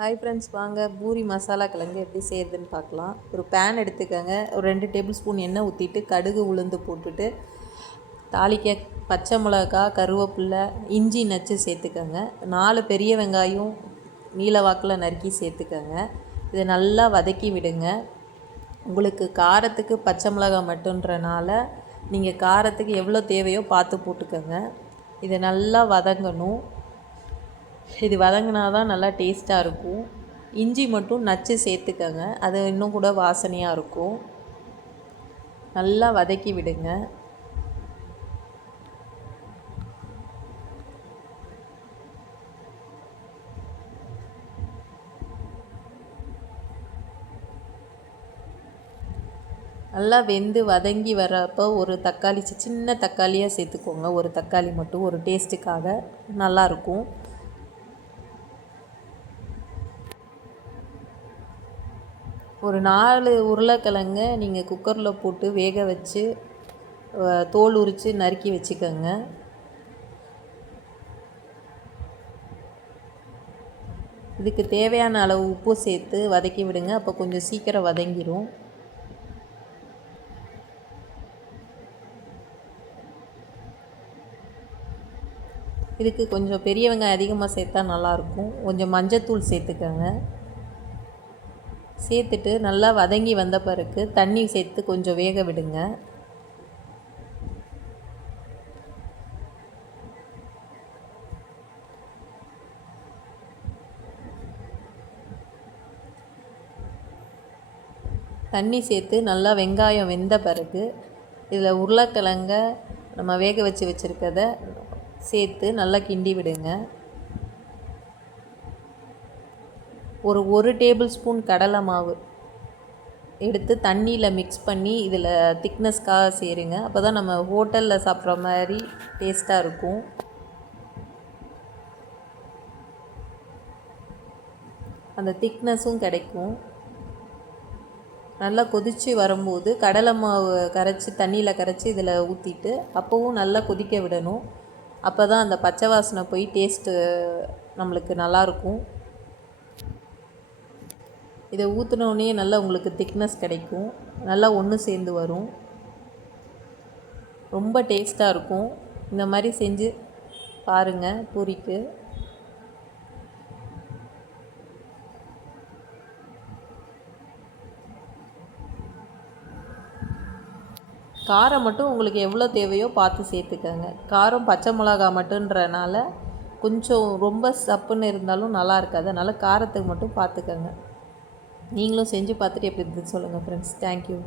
Hi friends வாங்க. பூரி மசாலா கிழங்கு எப்படி செய்கிறதுன்னு பார்க்கலாம். ஒரு பேன் எடுத்துக்கோங்க. ஒரு ரெண்டு டேபிள் ஸ்பூன் எண்ணெய் ஊற்றிட்டு கடுகு உளுந்து போட்டுட்டு தாளிக்க பச்சை மிளகா கருவேப்பில்லை இஞ்சி நச்சு சேர்த்துக்கோங்க. நாலு பெரிய வெங்காயம் நீல வாக்கில் நறுக்கி சேர்த்துக்கோங்க. இதை நல்லா வதக்கி விடுங்க. உங்களுக்கு காரத்துக்கு பச்சை மிளகா மட்டுன்றனால நீங்கள் காரத்துக்கு எவ்வளோ தேவையோ பார்த்து போட்டுக்கோங்க. இதை நல்லா வதங்கணும். இது வதங்கினா தான் நல்லா டேஸ்ட்டாக இருக்கும். இஞ்சி மட்டும் நச்சு சேர்த்துக்கங்க. அது இன்னும் கூட வாசனையாக இருக்கும். நல்லா வதக்கி விடுங்க. நல்லா வெந்து வதங்கி வரப்போ ஒரு தக்காளி சின்ன தக்காளியாக சேர்த்துக்கோங்க. ஒரு தக்காளி மட்டும் ஒரு டேஸ்ட்டுக்காக நல்லாயிருக்கும் ஒரு நாலு உருளைக்கிழங்க நீங்கள் குக்கரில் போட்டு வேக வச்சு தோல் உரித்து நறுக்கி வச்சுக்கோங்க. இதுக்கு தேவையான அளவு உப்பு சேர்த்து வதக்கி விடுங்க. அப்போ கொஞ்சம் சீக்கிரம் வதங்கிடும் இதுக்கு கொஞ்சம் பெரிய வெங்காயம் அதிகமாக சேர்த்தா நல்லாயிருக்கும் கொஞ்சம் மஞ்சத்தூள் சேர்த்துக்கோங்க. சேர்த்துட்டு நல்லா வதங்கி வந்த பிறகு தண்ணி சேர்த்து கொஞ்சம் வேக விடுங்க. தண்ணி சேர்த்து நல்லா வெங்காயம் வெந்த பிறகு இதில் உருளைக்கிழங்க நம்ம வேக வச்சு வச்சுருக்கத சேர்த்து நல்லா கிண்டி விடுங்க. ஒரு ஒரு டேபிள் ஸ்பூன் கடலை மாவு எடுத்து தண்ணியில் மிக்ஸ் பண்ணி இதில் திக்னஸ்க்காக சேருங்க. அப்போ தான் நம்ம ஹோட்டலில் சாப்பிட்ற மாதிரி டேஸ்ட்டாக இருக்கும். அந்த திக்னஸும் கிடைக்கும். நல்லா கொதித்து வரும்போது கடலை மாவு கரைச்சி தண்ணியில் கரைச்சி இதில் ஊற்றிட்டு அப்போவும் நல்லா கொதிக்க விடணும். அப்போ தான் அந்த பச்சை வாசனை போய் டேஸ்ட்டு நம்மளுக்கு நல்லாயிருக்கும் இதை ஊற்றினோடனே நல்லா உங்களுக்கு திக்னஸ் கிடைக்கும். நல்லா ஒன்று சேர்ந்து வரும். ரொம்ப டேஸ்ட்டாக இருக்கும். இந்த மாதிரி செஞ்சு பாருங்கள் பூரிக்கு. காரம் மட்டும் உங்களுக்கு எவ்வளோ தேவையோ பார்த்து சேர்த்துக்கோங்க. காரம் பச்சை மிளகா மட்டுன்றனால கொஞ்சம் ரொம்ப சப்புன்னு இருந்தாலும் நல்லா இருக்காது. அதனால் காரத்துக்கு மட்டும் பார்த்துக்கோங்க. நீங்களும் செஞ்சு பார்த்துட்டு எப்படி இருந்தது சொல்லுங்கள் ஃப்ரெண்ட்ஸ் தேங்க்யூ